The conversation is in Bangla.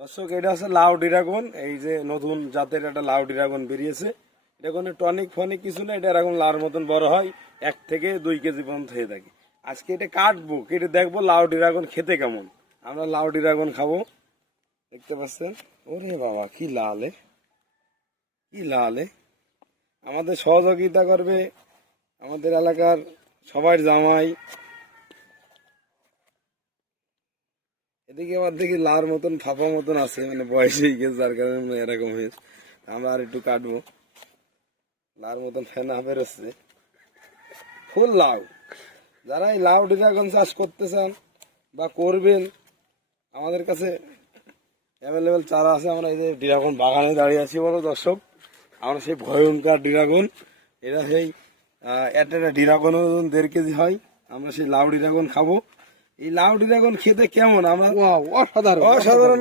দর্শক, এটা হচ্ছে লাউ ড্রাগন। এই যে নতুন জাতের একটা লাউ ড্রাগন বেরিয়েছে। এটা কোনো টনিক ফনিক কিছু না, এটা এরকম লাউর মতন বড় হয়, 1 থেকে 2 কেজি পর্যন্ত হয়ে থাকে। আজকে এটা কাটবো, কেটে দেখবো লাউ ড্রাগন খেতে কেমন। আমরা লাউ ড্রাগন খাবো। দেখতে পাচ্ছেন, ওরে বাবা কি লালে, কি লালে। আমাদের সহযোগিতা করবে আমাদের এলাকার সবার জামাই। এদিকে আবার দেখি লাউর মতন ফাঁপা মতন আছে, মানে বয়স হয়ে গেছে যার কারণে এরকম হয়েছে। আমরা আর একটু কাটবো। লাউর মতন ফেনা বেরোচ্ছে, ফুল লাউ। যারা এই লাউ ড্রাগন চাষ করতে চান বা করবেন, আমাদের কাছে অ্যাভেলেবেল চারা আছে। আমরা এই যে ড্রাগন বাগানে দাঁড়িয়ে আছি বলো দর্শক, আমরা সেই ভয়ঙ্কর ড্রাগন। এরা সেই একটা ড্রাগনও 1.5 কেজি হয়। আমরা সেই লাউ ড্রাগন খাবো। এই লাউ ড্রাগন খেতে কেমন আমরা অসাধারণ অসাধারণ